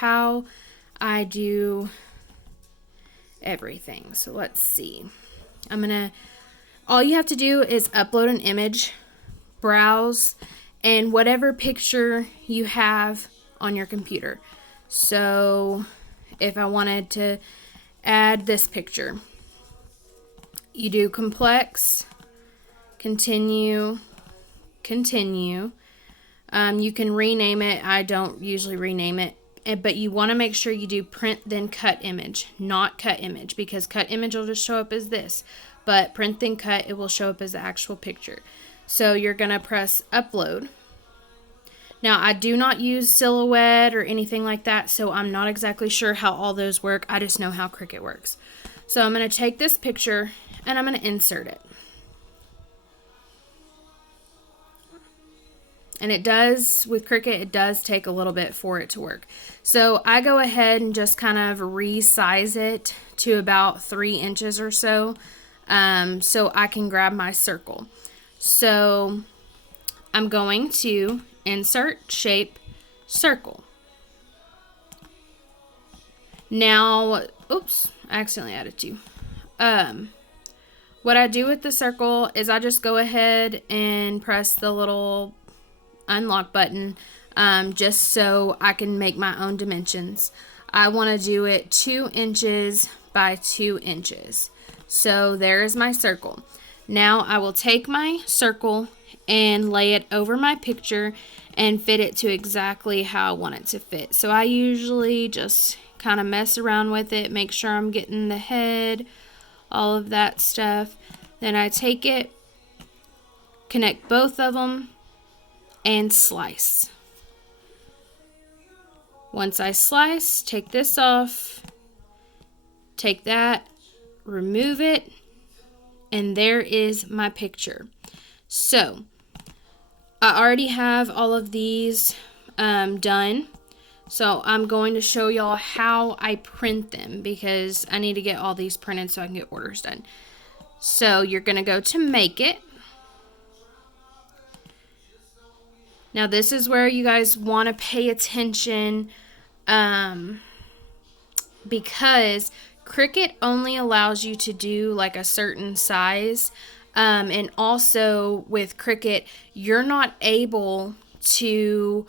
how I do everything. So let's see. All you have to do is upload an image, browse, and whatever picture you have on your computer. So if I wanted to add this picture, you do complex, continue, continue. You can rename it. I don't usually rename it, but you want to make sure you do print then cut image, not cut image, because cut image will just show up as this, but print then cut, it will show up as the actual picture. So you're going to press upload. Now, I do not use Silhouette or anything like that, so I'm not exactly sure how all those work. I just know how Cricut works. So I'm going to take this picture and I'm going to insert it. And it does, with Cricut, it does take a little bit for it to work. So I go ahead and just kind of resize it to about 3 inches or so, so I can grab my circle. So I'm going to insert shape circle. Now, oops, I accidentally added 2. What I do with the circle is I just go ahead and press the little unlock button, just so I can make my own dimensions. I want to do it 2 inches by 2 inches. So there is my circle. Now I will take my circle and lay it over my picture and fit it to exactly how I want it to fit. So I usually just kind of mess around with it, make sure I'm getting the head, all of that stuff. Then I take it, connect both of them, and slice. Once I slice, take this off, take that, remove it, and there is my picture. So I already have all of these done, so I'm going to show y'all how I print them, because I need to get all these printed so I can get orders done. So you're going to go to Make It. Now this is where you guys want to pay attention, because Cricut only allows you to do like a certain size, and also with Cricut you're not able to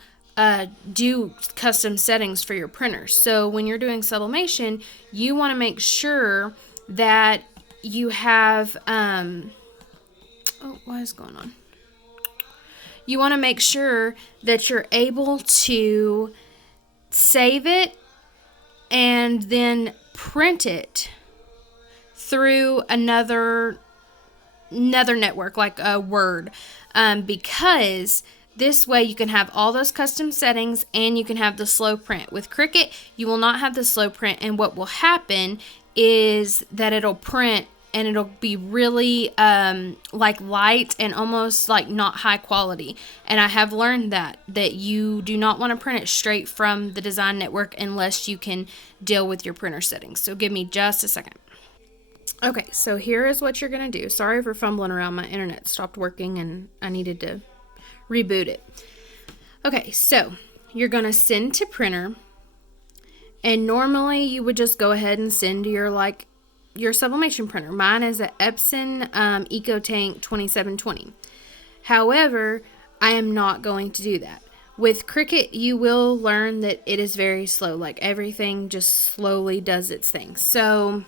do custom settings for your printer. So when you're doing sublimation, you want to make sure that you have oh, what is going on? You want to make sure that you're able to save it and then print it through another network, like a Word, because this way you can have all those custom settings and you can have the slow print. With Cricut, you will not have the slow print, and what will happen is that it'll print and it'll be really like light and almost like not high quality. And I have learned that you do not want to print it straight from the design network unless you can deal with your printer settings. So give me just a second. Okay, so here is what you're going to do. Sorry for fumbling around. My internet stopped working and I needed to reboot it. Okay, so you're going to send to printer. And normally you would just go ahead and send to your sublimation printer. Mine is an Epson EcoTank 2720. However, I am not going to do that. With Cricut, you will learn that it is very slow. Like everything just slowly does its thing. So,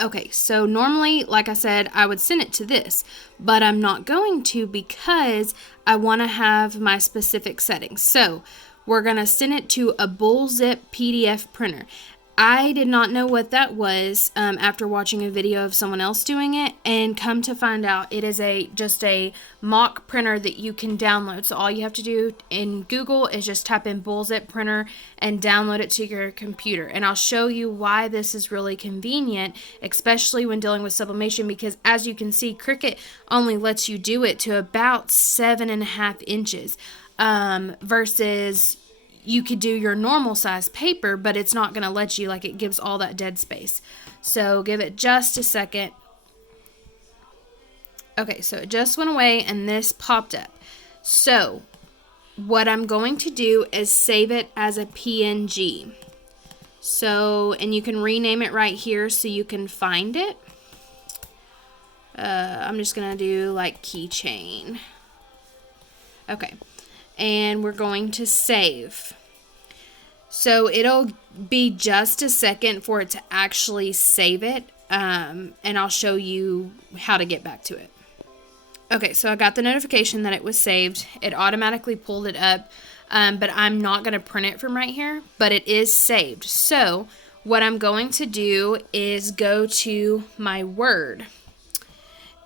okay, so normally, like I said, I would send it to this, but I'm not going to because I want to have my specific settings. So we're going to send it to a bullzip PDF printer. I did not know what that was after watching a video of someone else doing it, and come to find out it is just a mock printer that you can download. So all you have to do in Google is just type in bullzip printer and download it to your computer. And I'll show you why this is really convenient, especially when dealing with sublimation, because as you can see, Cricut only lets you do it to about 7.5 inches versus you could do your normal size paper, but it's not going to let you, like it gives all that dead space. So give it just a second. Okay, so it just went away and this popped up. So what I'm going to do is save it as a PNG. So, and you can rename it right here so you can find it. I'm just going to do like keychain. Okay. And we're going to save. So it'll be just a second for it to actually save it. And I'll show you how to get back to it. Okay, so I got the notification that it was saved. It automatically pulled it up, but I'm not going to print it from right here, but it is saved. So what I'm going to do is go to my Word.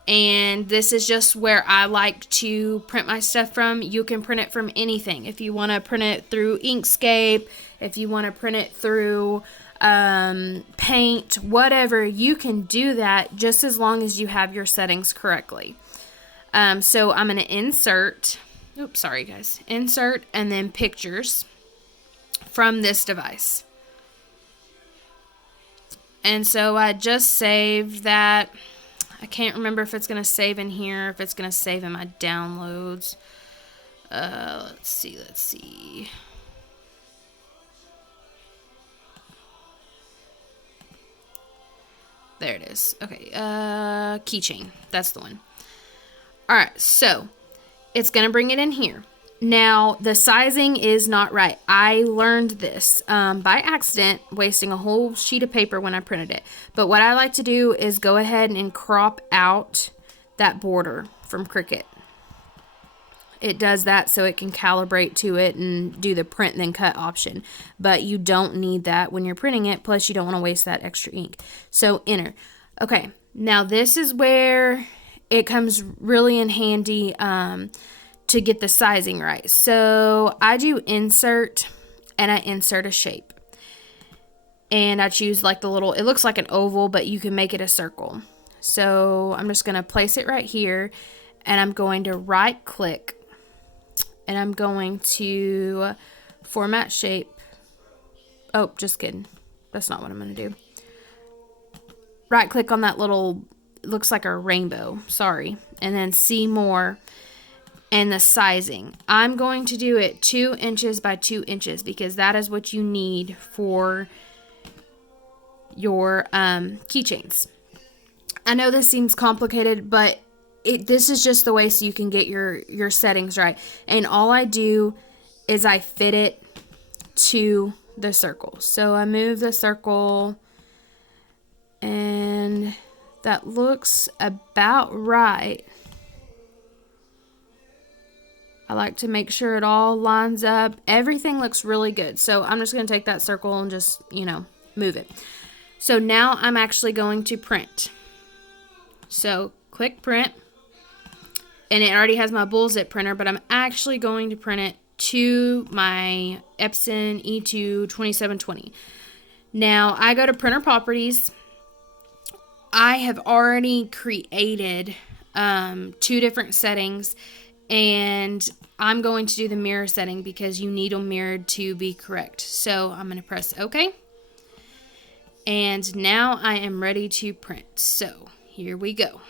And this is just where I like to print my stuff from. You can print it from anything. If you want to print it through Inkscape, if you want to print it through Paint, whatever, you can do that just as long as you have your settings correctly. So I'm going to insert, oops, sorry guys, insert and then pictures from this device. And so I just saved that. I can't remember if it's going to save in here, if it's going to save in my downloads. Let's see. There it is. Okay, keychain. That's the one. Alright, so it's going to bring it in here. Now, the sizing is not right. I learned this by accident, wasting a whole sheet of paper when I printed it. But what I like to do is go ahead and crop out that border from Cricut. It does that so it can calibrate to it and do the print then cut option. But you don't need that when you're printing it, plus you don't want to waste that extra ink. So enter. Okay, now this is where it comes really in handy to get the sizing right. So I do insert and I insert a shape. And I choose like the little, it looks like an oval, but you can make it a circle. So I'm just going to place it right here and I'm going to right click and I'm going to format shape. Oh, just kidding. That's not what I'm going to do. Right click on that little, looks like a rainbow, sorry, and then see more and the sizing. I'm going to do it 2 inches by 2 inches because that is what you need for your keychains. I know this seems complicated, but this is just the way so you can get your settings right. And all I do is I fit it to the circle. So I move the circle and that looks about right. I like to make sure it all lines up. Everything looks really good. So I'm just going to take that circle and just, move it. So now I'm actually going to print. So click print. And it already has my bullseye printer, but I'm actually going to print it to my Epson E2 2720. Now I go to printer properties. I have already created 2 different settings, and I'm going to do the mirror setting because you need them mirrored to be correct. So I'm going to press OK. And now I am ready to print. So here we go.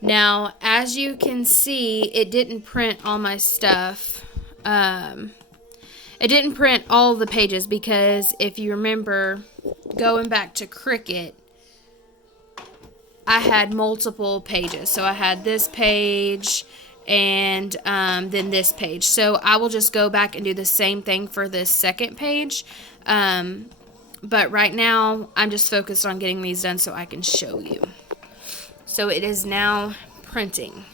Now, as you can see, it didn't print all my stuff. It didn't print all the pages because if you remember going back to Cricut, I had multiple pages. So I had this page and then this page. So I will just go back and do the same thing for this second page. But right now, I'm just focused on getting these done so I can show you. So it is now printing.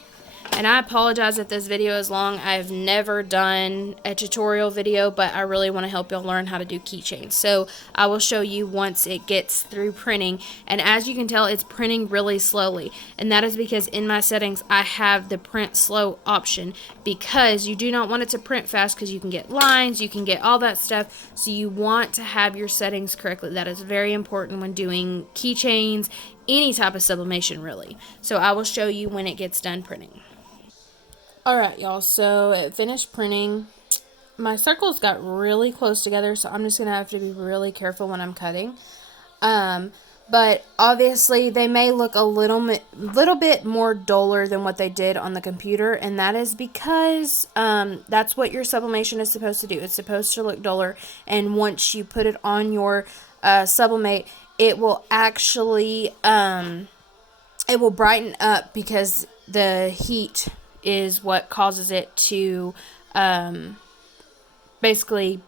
And I apologize if this video is long. I've never done a tutorial video, but I really want to help y'all learn how to do keychains. So I will show you once it gets through printing. And as you can tell, it's printing really slowly. And that is because in my settings, I have the print slow option because you do not want it to print fast because you can get lines, you can get all that stuff. So you want to have your settings correctly. That is very important when doing keychains, any type of sublimation really. So I will show you when it gets done printing. Alright y'all, so it finished printing. My circles got really close together, so I'm just going to have to be really careful when I'm cutting. But obviously they may look a little bit more duller than what they did on the computer, and that is because that's what your sublimation is supposed to do. It's supposed to look duller, and once you put it on your sublimate, it will actually it will brighten up because the heat is what causes it to basically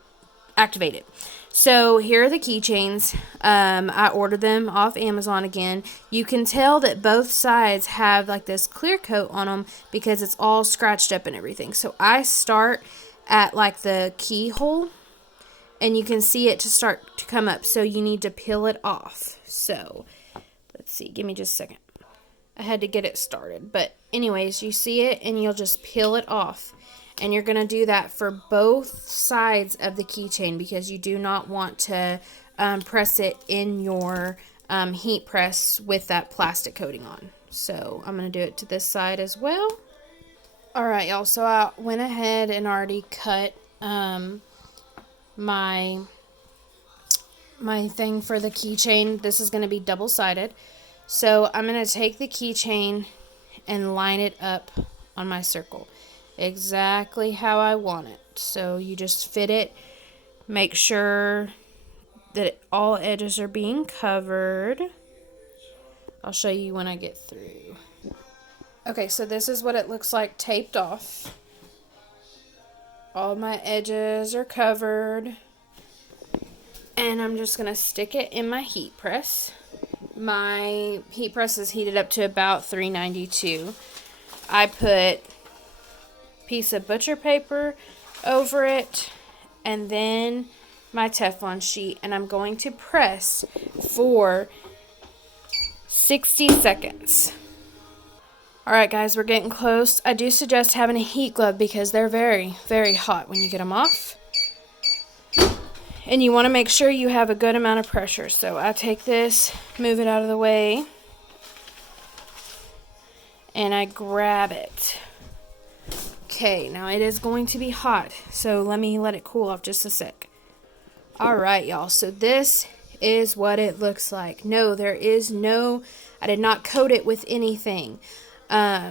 activate it. So here are the keychains. I ordered them off Amazon again. You can tell that both sides have like this clear coat on them because it's all scratched up and everything. So I start at like the keyhole, and you can see it to start to come up. So you need to peel it off. So let's see, give me just a second. I had to get it started. But anyways, you see it and you'll just peel it off. And you're going to do that for both sides of the keychain because you do not want to press it in your heat press with that plastic coating on. So I'm going to do it to this side as well. Alright, y'all. So I went ahead and already cut my thing for the keychain. This is going to be double-sided. So I'm going to take the keychain and line it up on my circle exactly how I want it. So you just fit it, make sure that all edges are being covered. I'll show you when I get through. Okay, so this is what it looks like taped off. All my edges are covered, and I'm just going to stick it in my heat press. My heat press is heated up to about 392. I put piece of butcher paper over it, and then my Teflon sheet, and I'm going to press for 60 seconds. Alright guys, we're getting close. I do suggest having a heat glove because they're very, very hot when you get them off. And you want to make sure you have a good amount of pressure. So I take this, move it out of the way, and I grab it. Okay, now it is going to be hot, so let me let it cool off just a sec. Alright, y'all, so this is what it looks like. No, I did not coat it with anything.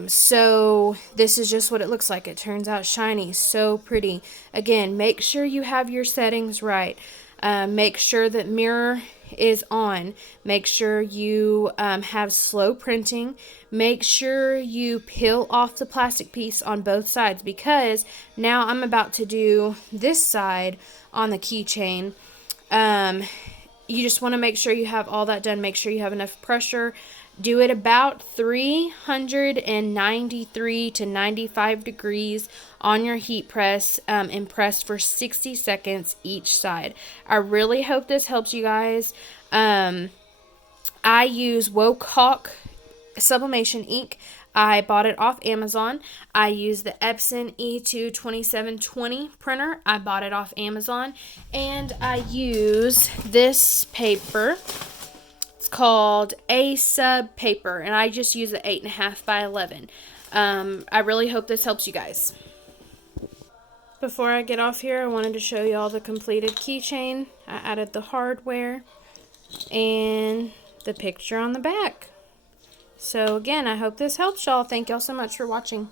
So this is just what it looks like. It turns out shiny, so pretty. Again, make sure you have your settings right. Make sure that mirror is on. Make sure you have slow printing. Make sure you peel off the plastic piece on both sides, because now I'm about to do this side on the keychain. You just want to make sure you have all that done. Make sure you have enough pressure. Do it about 393 to 95 degrees on your heat press, and press for 60 seconds each side. I really hope this helps you guys. I use Wocock Sublimation ink. I bought it off Amazon. I use the Epson E2 2720 printer. I bought it off Amazon. And I use this paper. It's called A Sub paper, and I just use the 8.5 by 11. I really hope this helps you guys. Before I get off here, I wanted to show you all the completed keychain. I added the hardware and the picture on the back. So again, I hope this helps y'all. Thank y'all so much for watching.